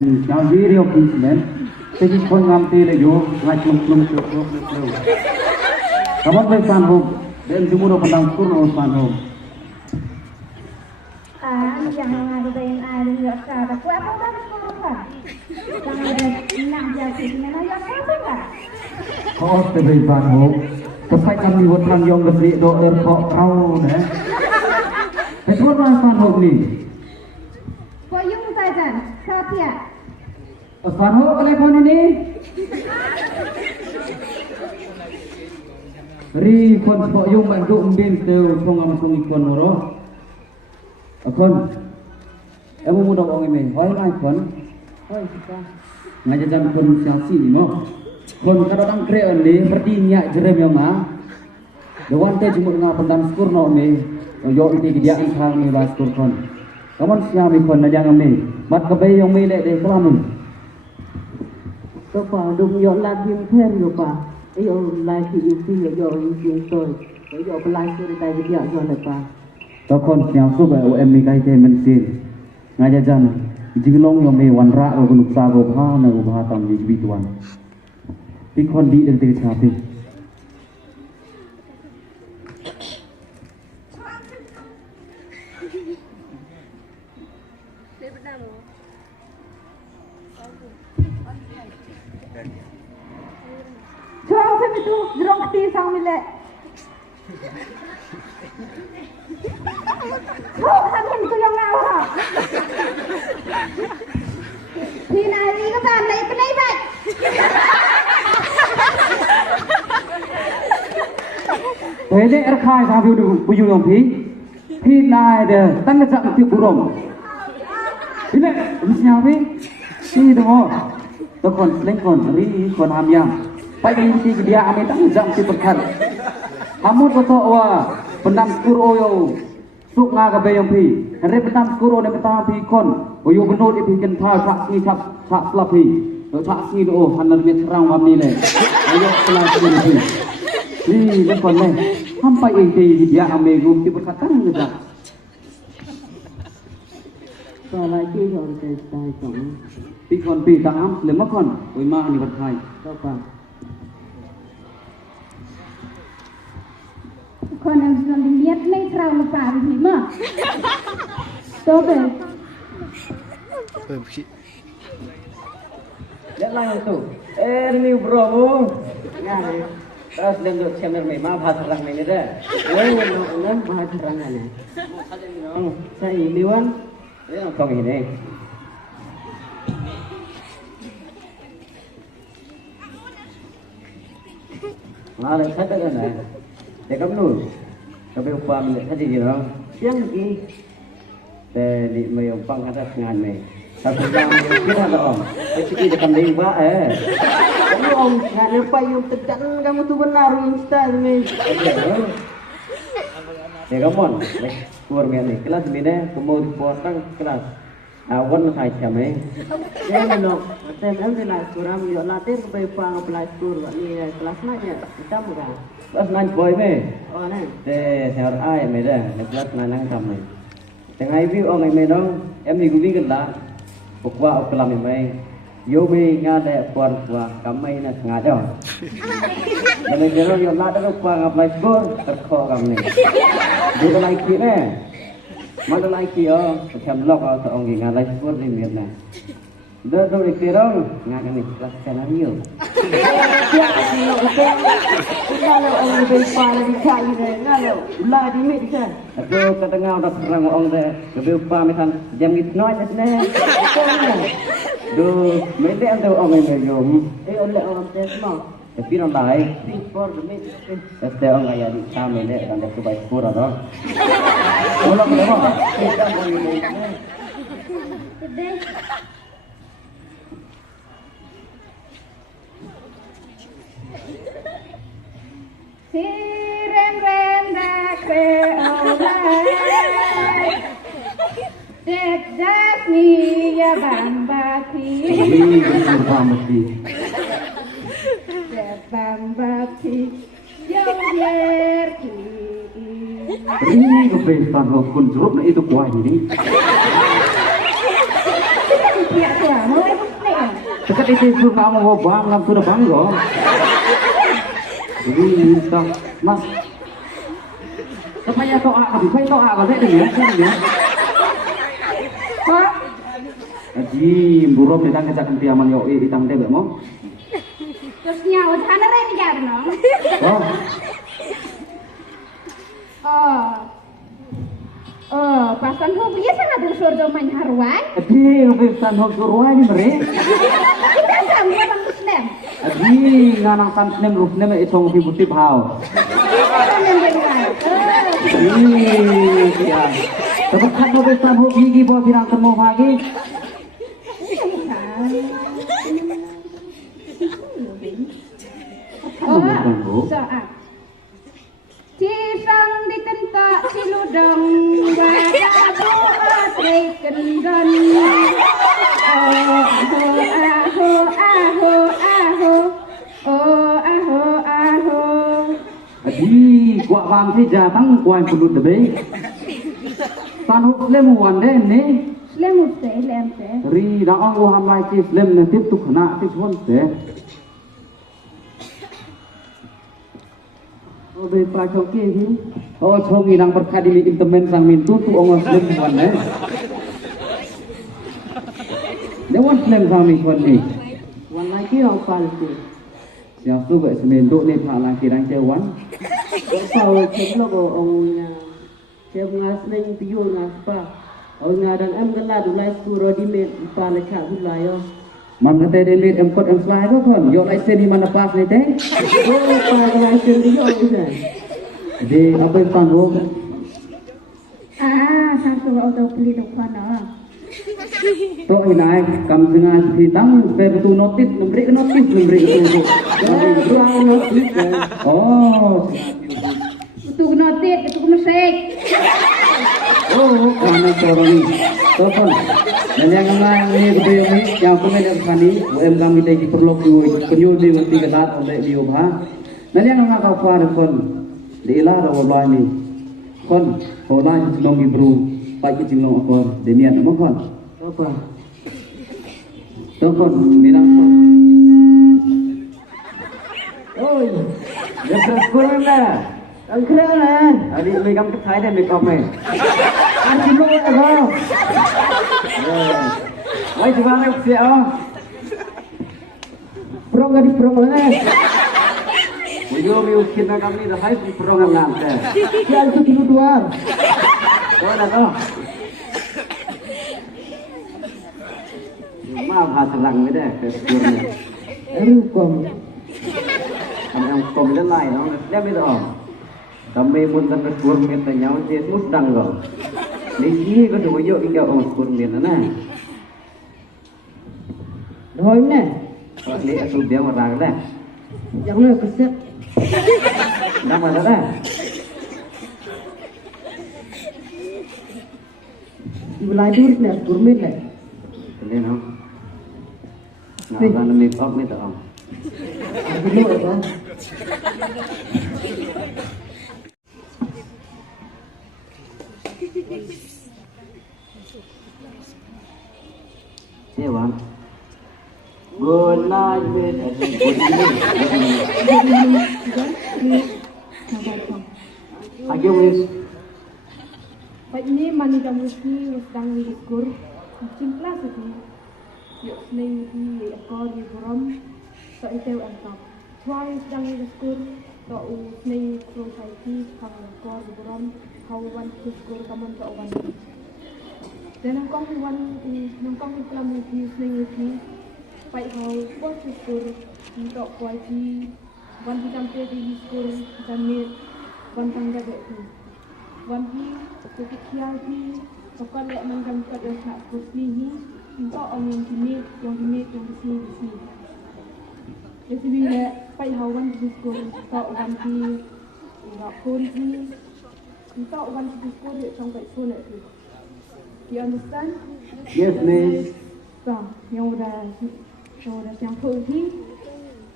Now video policeman, taking point on the you, like Muslim to come on, my son home, then tomorrow down school or son home. Jangan ada yang ada di atas. Aku apa dah sekolah? Jangan ada nak jadi mana yang apa? Oh, the son home. Sampai kami buat tang yang lebih doa kau kau, ne? Itu apa son home ni? Kau yang saja, siapa? Son home telepon ini. Ri kon kau yang bantu umbin tu, pengam ikon orang. Kon, emu muda orang ini, why not kon? Why kita? Ngajar jam kon siasi ni mo. Kon kadang kreon ni, berarti niat jerem yang mah. Dewan teh cuma ngah pendam skur no ni, yo itu dia insang ni lah skur kon. Kamu siapa kon aja ngami, mat kabe yang milik deh kelam. Apa dum yo lagi pen yo pa. Yo lagi isi yo isi soy. Yo pelai tu dai dia yo le pa. ตอนคนเสียงสู้แบบเอ็มมีใครเทมันสิงานจันจริงลงยังมีวันระกุนุกซาโกพานะกุพาตามยีวิตวันที่คนดีเด็กๆชาติช่วยฉันไปดูดรองตีสองมิลเลยโอ้ท่านเห็นตัวยังเงาค่ะพี่นายนี่ก็ตามเลยไปไหนไปเฮ้ยเด็กคายทำอยู่ดูไปอยู่ตรงพี่นายเด้อตั้งแต่จับที่บุรุษพี่เล็กรู้สึกยังพี่ดูมั้งตอนคนเล่นคนรีคนทำยังไปกันที่dia ambilตั้งจับที่ประคันkamu tahuว่าpendam skuro yoสุกงากระเบยงพี่เรปpendam skuroในประตาพี่คนอยู่บนโน้ตพี่กันท่าชักนี่ชักสลับพี่ชักนี่โอ้หันนันเม็ดร่างวันนี้เลยอายุสลายพี่นี่เล่นคนเลยทำไปเองที่dia ambilรูปที่ประคันนี่จ้ะ ก็ลายที่yoได้ตายสอง พี่คนพี่ตามหรือเมื่อคนโอ้ยมาอันนี้วันไทย ก็pa. คนนั้นส่วนเลียดไม่เท่าหรือเปล่าพี่มั้งโตเบล Lihat lah itu. Ini bro. Ya, terus dan duk channel ni, ma bahasa orang ni dah. Nan bahasa rangan ni. Saya ini wan. Ya, kau ini. Mana saya tak kenal. Dekat mana? Tapi upah milik saja je lah. Yang ni. Dari mayung pang atas ngan ni. Tapi jangan kita tak om. Tapi kita kan dia buat Kamu om nak lepas yang tekan kamu tu benar instan ni. Ya kamu, keluar ni. Kelas ni dah, kemudian potong kelas. Awan saya cakap Saya nak, saya nak belajar kurang yo latih ke pang belajar ni kelas mana? Kita bukan. Kelas nanti boy me. Oh ni. Saya ai me dah, kelas nanang kami. Tengah view orang me dong, em ni gubing kan lah. Pukwa kelam me. Yo me ngada puan puan kami nak ngada. Dan kalau yo latih puan belajar terkau kami. Dia lagi ni. Mana lagi macam log seorang ingat lagi pun ni mirna. Dah tu dikirong ngakan ni kelas skenario. Kalau orang berpala di kayu ni, kalau ulah di mid kan. Aku ketengah dah serang orang dah. Lebih upah macam jam itu noy ni. Do, mendek tu orang ni jom. Oleh orang semua. Tapi orang lain. For the mid. Tapi orang kaya di sana mendek dan dah cuba pura dah. Orang mana? Kita boleh. Si rem dah keolai Dek das ni ya bambati Dek bambati Yang yerki Ini kebesaran kun jeruk itu kuah ini. pihak tua, mau Muslim. Dekat itu suka mau bang, ngam sudah bang go. Jadi tak mas. Supaya kau aku bisa kau aku saya dengar, Kok? Aji, burom ditang kecak kempiaman yo itang tebe mo. Terus nyawa sana rene ya no. Oh, Pasan ho biasa ngadu surdo main harwan. aji ngepisan hok suruh ini mere. Kita sama orang Muslim. Aji nganang san nem ruf nem itong fi putih hau. Iya. Tetap kan ngepisan hok gigi bawa birang temu pagi. Soal. Cisang ditentak ciludong gada buat kendon. Aho. Aji, gua bang si jatang kuai pulut debe. Tan hok lemuan deh ni. Lemut lemte. Ri dah ang waham lai cis lem na tip tu kena tip pun se. Oh, be pacok ke ni. Oh, songi nang berkadi li intemen sang mintu tu ongos lem wan ne. Dewan lem sang mi kon ni. Wan lagi orang palsu. Siap tu buat semenduk ni pak laki dan cewan. Kau cakap orangnya. Saya ngasih piu ngaspa. Orang ngadang em kena dulai skuro di med pala cak dulai yo. Man kata delit em kot em selai ko kon. Yo lai sen di mana pas ni teh. Oh, pala sendiri yo ni. Jadi apa yang tanggung? Satu auto beli depan Tok hinai kam sengaja hitang betul notis memberi memberi itu. Ruang notis. Oh, Betul notit, betul mesek. oh, karena corong ni. Telepon. Dan yang lain ni betul yang ni yang komen yang kani, UM kami tadi perlu penyudi ngerti ketat oleh diubah. Dan yang nak kau faham kon, diilah rawat ni. Kon, orang jenong ibru, pagi jenong akor, demian nama kon. Apa? Telepon, minang. Oi, Dah kurang dah. ang keren. Adik megang ketai dan make up mai. Ang dulu apa? Wai cuba nak siap. Prong gadi prong lah. Video miukin nak kami dah hai program nanti. Sial tu kilo dua. Oh dah tu. Maaf hasalang ni deh. Kom. Kami yang kom dan lain, dia betul. Kami pun kan berkurang kita nyawa dia mustang kau. Niki ko tu yo ikaw ang kurang dia na. Hoy na. Ni asul dia orang dah. Jangan keset. Nama dah. Belajar ni kurmit lah. Ini no. Nak kan make up ni tak. Dulu apa? Sewan. Good night, mate. Ayo wis. Baik ini mani jamu ni sedang diukur. Simplah saja. Yuk senang di ekor di buram. So itu entah. Suai sedang diukur. So senang society kang ekor di buram. Kawan diukur kaman kawan. Dan nangkong iklam di senang di. Baik kau buat diukur untuk kuaci. Wan dicampur di diukur jamit. Wan tangga betul. Wan hi kekikian hi pokok lek mangkam kat yang nak kursi ni untuk orang yang dimit yang besi. Jadi bila pai hawan diskor untuk wan hi enggak pun hi untuk wan diskor dia sampai pun itu. You understand? Yes, miss. So, yang udah yang pun hi.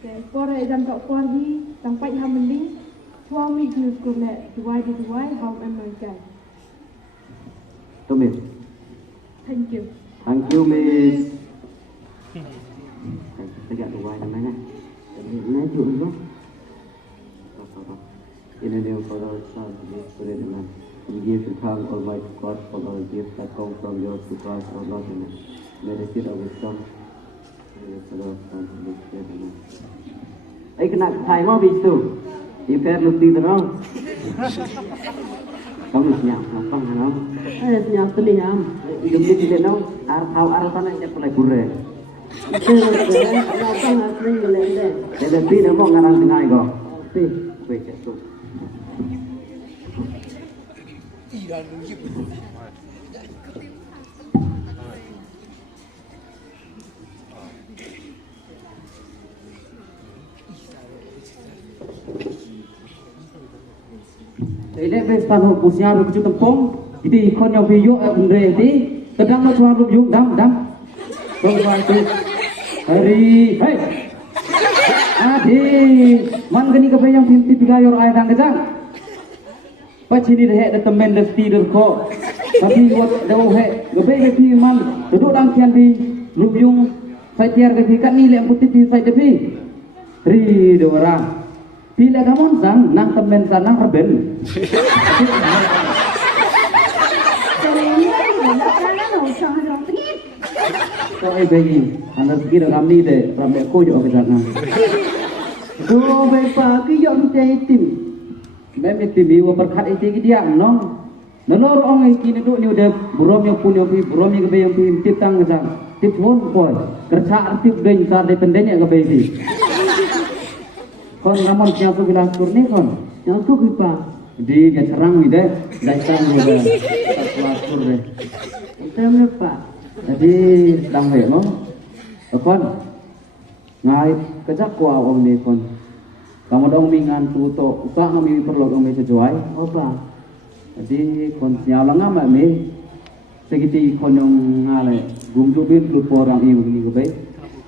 Jadi korang jam tak korang sampai hamling. Suami jenis kulit dua how am I guys? Tu miss. Thank you. Thank you, miss. the name of our Son, the Spirit, Amen. We give you thanks, Almighty God, for our gifts that come from yours to Christ, our Lord, Amen. May the seed of wisdom, may the Son of Son, the Spirit, Amen. Ấy cái nặng thầy mà bị sụp, thì phép lục tin đó. Không được nhạc, không hả nó? Nyam tuli nyam. Dùng đi thì nó, thao tanah yang mulai kurang. Itu lapang asli gelende. Jadi tidak mau ngarang tengah itu. Si. Baik, itu. Ini besan hopusnya begitu tempung. Jadi ikon yang video ready. Sedang mau suara yuk dam. Sewaktu hari, hey, adi, man gani kape yang pinti pigayor ay dang kejang. Pacini deh ada temen desti derko, tapi buat jauh he, kape kape man duduk dang kian di lubung, saya tiar kape kat ni lem putih di saya tepi, ri dora, pilih kamu sang nang temen sana reben. Kau bagi, anda sekira kami deh, ramai kau juga ke sana. Do bepa ki yo mte tim. Memang tim iwa berkat itu dia, nong. Nalor orang ini duduk ni udah burom yang punya pi, burom yang kebaya yang pi, tip tang macam, tip pun kau. Kerja aktif dan sar dependennya kebaya ni. Kon ramon siapa bilang kurni kon? Yang tu bepa. Di dia serang ni deh, datang juga kelas kur deh. Itu bepa. Jadi đang về nó, con ngài cái giác qua ông này con, kamu dong mingan tuto, upah kami perlu kami sesuai, Apa? jadi kon siapa langam kami, segitu kon yang ngalai, gumjubin lupa orang ini begini kebaik,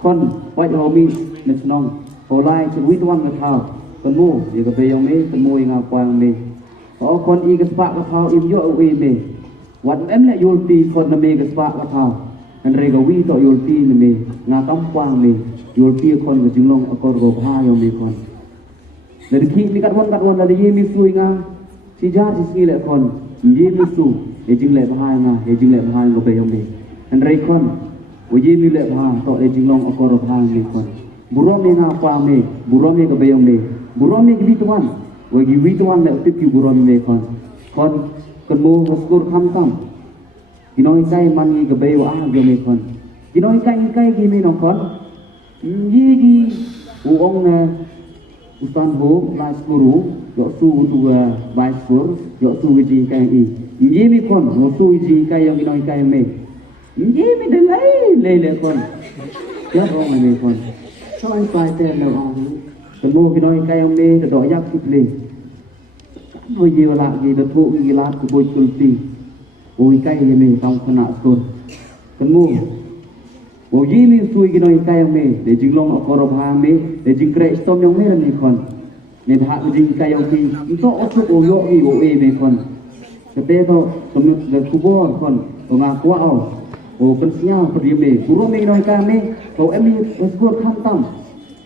kon baik kami nesnong, polai cewek tuan ketau, kenu dia kebaik yang ini, kenu yang apa yang ini, oh kon i kesepak ketau imjo ini. Wat em lại yulti kon name ke spa ka thao an rega wi to yulti name nga tam kwang me yulti kon ke jinglong akor go bha yo me kon dari ki ni kat won dari ye mi sui nga si jar si si le kon ye mi su e jing le bha nga e jing le bha go be yo me an re kon wo ye mi le bha to e jinglong akor bha me kon burom me nga kwang me burom me go be yo me burom me gi tuan wo gi wi tuan le tip ki burom me kon kemu waskur hamtam kinoi kai mani gabe wa game kon kinoi kai gimi no kon yigi uong na ustan ho las guru yo su tu bai skur yo su ji kai i yimi kon yo su ji kai yang kinoi kai me yimi de le kon ya ong me kon So anh phải tên là ông. kemu kinoi kai yang me do yak kiple Ôi nhiều lạ gì được vụ gì lát của bôi chul ti, ôi cây gì mình trong khăn nạo sơn, cần mua, ôi gì mình xuôi cái nói cây mình để chừng long ở cỏ hàng mình để chừng kệ tôm nhông mình này còn, nên hạ cái chừng cây ông ti, nó ớt chút ôi lọ gì ôi mình còn, cái bé thôi, tôm được khu bò còn, ở ngã quá ảo, ôi cần nhau phần gì mình, cú mình nói cây mình, cậu em mình vừa tham tâm,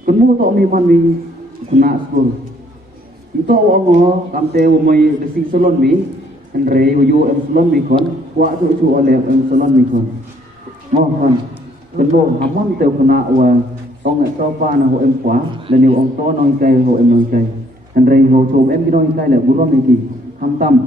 cần mua tao mình man mình khăn nạo sơn. Itu orang kamte umai besi salon mi, andre uyu em salon mi kon, wa tu oleh em salon mi kon. Mau kon, kedua hamon teu kena wa, orang sofa na ho em kwa, dan orang to noi kai ho em noi kai, andre ho tu em noi kai le buron mi ki, ham tam,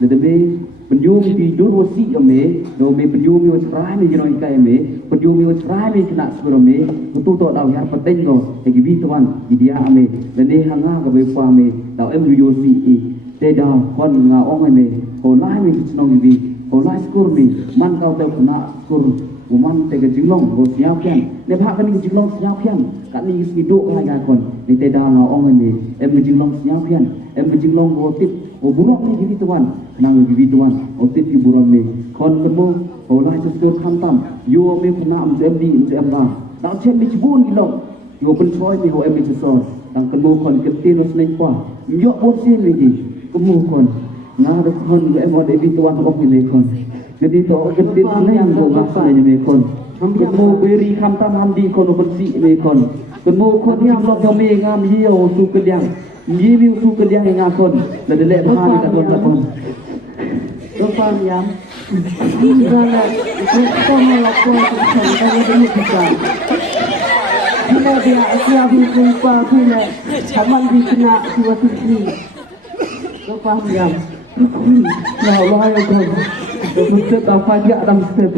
lebih penjum di dua si kami, do me penjum mi cerai mi noi kai mi, penjum mi cerai mi kena sepuluh mi, betul tu dah yang penting go, lagi bituan, dia ame, dan ni hanga ke bapa mi. Đạo em lưu si i te đào con ngà ong ai me hồ lai mi chnong vi hồ lai skur mi man kau te khna skur man te ke jinglong ho siap pian ne bha kan ke jinglong siap pian kan ni si do ka ga kon ni te đào ngà ong ai me em ke jinglong siap pian em ke jinglong ho tip ho burok ni gibi tuan nang gibi tuan ho tip ki burok me kon kemo hồ lai skur tham tam yo me khna am em di em ba đạo chen mi chbun ni lo yo ben choi mi ho em mi so tang kemo kon ke tin os nei kwa yo bon sin lagi kemu kon ngah kon em ada di tuan ok ni kon jadi to ketit yang go ngah ni kon kemu beri kham tam handi kon bersih ni kon kemu kon yang lok yo me ngam yo su ke yang Ngibi usu ke dia yang ngason. Dah delek bahan dekat tuan-tuan. Kau faham ya? Kalau kau melakukan keputusan kau dulu bisa. Bila dia asyik jumpa bila aman dikena suatu ini. Kau faham ya? Ya Allah ya Tuhan. Mesti tak fajak dalam step.